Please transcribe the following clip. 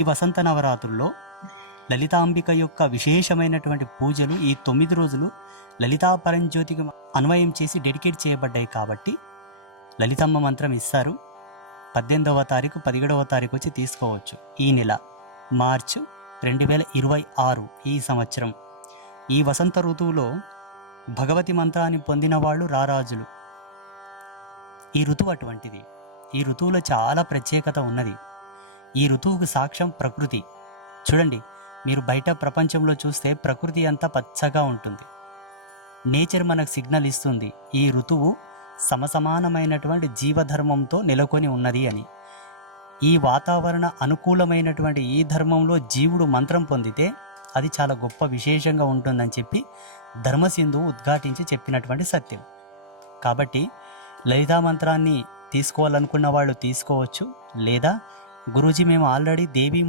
ఈ వసంత నవరాత్రుల్లో లలితాంబిక యొక్క విశేషమైనటువంటి పూజలు ఈ 9 రోజులు లలితా పరంజ్యోతికి అన్వయం చేసి డెడికేట్ చేయబడ్డాయి. కాబట్టి లలితమ్మ మంత్రం ఇస్తారు. 18వ తారీఖు 17వ తారీఖు వచ్చి తీసుకోవచ్చు. ఈ నెల మార్చు 2026 ఈ సంవత్సరం ఈ వసంత ఋతువులో భగవతి మంత్రాన్ని పొందిన వాళ్ళు రారాజులు. ఈ ఋతువు అటువంటిది. ఈ ఋతువులో చాలా ప్రత్యేకత ఉన్నది. ఈ ఋతువుకు సాక్ష్యం ప్రకృతి. చూడండి, మీరు బయట ప్రపంచంలో చూస్తే ప్రకృతి అంతా పచ్చగా ఉంటుంది. నేచర్ మనకు సిగ్నల్ ఇస్తుంది ఈ ఋతువు సమసమానమైనటువంటి జీవధర్మంతో నెలకొని ఉన్నది అని. ఈ వాతావరణ అనుకూలమైనటువంటి ఈ ధర్మంలో జీవుడు మంత్రం పొందితే అది చాలా గొప్ప విశేషంగా ఉంటుందని చెప్పి ధర్మసింధువు ఉద్ఘాటించి చెప్పినటువంటి సత్యం. కాబట్టి లలితా మంత్రాన్ని తీసుకోవాలనుకున్న వాళ్ళు తీసుకోవచ్చు. లేదా గురూజీ మేము ఆల్రెడీ దేవీ